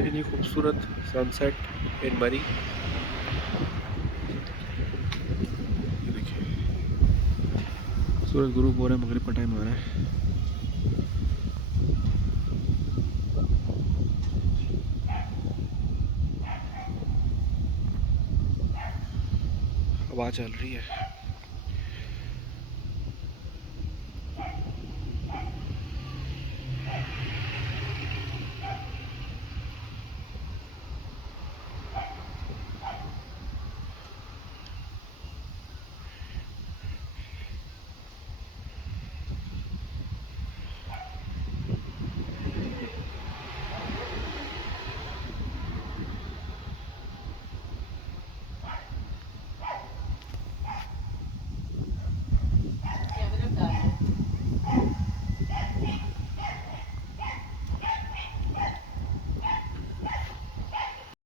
लेकिन ये खूबसूरत सनसेट इन मरी। ये देखिए सूरज गुरूब हो रहा है, मगरिब का टाइम हो रहा है। हवा चल रही है।